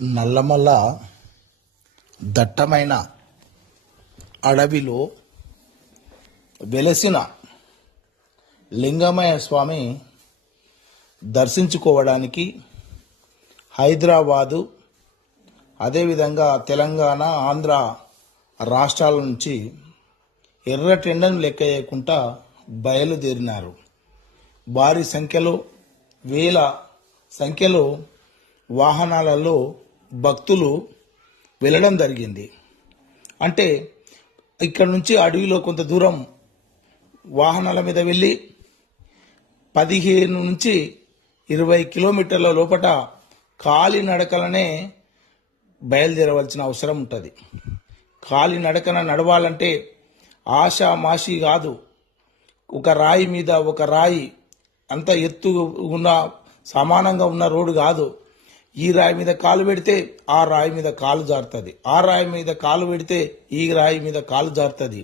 నల్లమల్ల దట్టమైన అడవిలో వెలసిన లింగమయ్య స్వామి దర్శించుకోవడానికి హైదరాబాదు అదేవిధంగా తెలంగాణ ఆంధ్ర రాష్ట్రాల నుంచి ఎర్రటెండను లెక్క చేయకుండా బయలుదేరినారు. భారీ సంఖ్యలో వేల సంఖ్యలో వాహనాలలో భక్తులు వెళ్ళడం జరిగింది. అంటే ఇక్కడ నుంచి అడవిలో కొంత దూరం వాహనాల మీద వెళ్ళి 15 నుంచి 20 కిలోమీటర్ల లోపట కాలినడకలనే బయలుదేరవలసిన అవసరం ఉంటుంది. కాలినడకన నడవాలంటే ఆషామాషి కాదు. ఒక రాయి మీద ఒక రాయి అంత ఎత్తు ఉన్న సమానంగా ఉన్న రోడ్డు కాదు. ఈ రాయి మీద కాలు పెడితే ఆ రాయి మీద కాలు జారుతుంది, ఆ రాయి మీద కాలు పెడితే ఈ రాయి మీద కాలు జారుతుంది.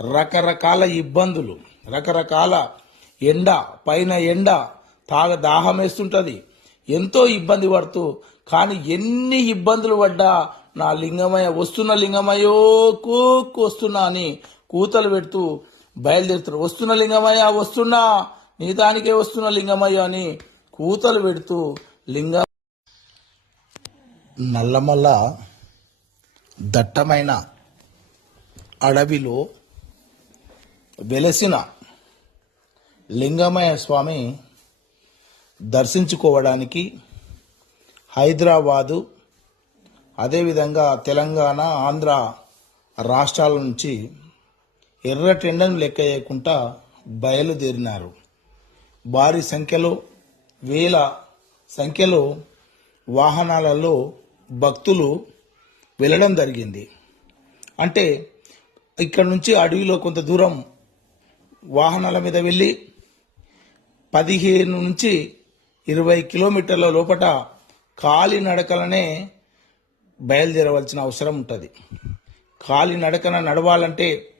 రకరకాల ఇబ్బందులు, రకరకాల ఎండ, పైన ఎండ దాహం వేస్తుంటుంది, ఎంతో ఇబ్బంది పడుతూ. కానీ ఎన్ని ఇబ్బందులు పడ్డా నా లింగమయ్య వస్తున్న, లింగమయ్యో కూక్కు వస్తున్నా అని కూతలు పెడుతూ బయలుదేరుతారు. వస్తున్న లింగమయ్య వస్తున్నా, నీ దానికే వస్తున్న లింగమయ్య అని కూతలు పెడుతూ నల్లమల్ల దట్టమైన అడవిలో వెలసిన లింగమయ్య స్వామి దర్శించుకోవడానికి హైదరాబాదు అదేవిధంగా తెలంగాణ ఆంధ్ర రాష్ట్రాల నుంచి ఎర్రటెండను లెక్క చేయకుండా బయలుదేరినారు. భారీ సంఖ్యలో వేల సంఖ్యలో వాహనాలలో భక్తులు వెళ్ళడం జరిగింది. అంటే ఇక్కడ నుంచి అడవిలో కొంత దూరం వాహనాల మీద వెళ్ళి 15 నుంచి 20 కిలోమీటర్ల లోపట కాలినడకలనే బయలుదేరవలసిన అవసరం ఉంటుంది. కాలినడకన నడవాలంటే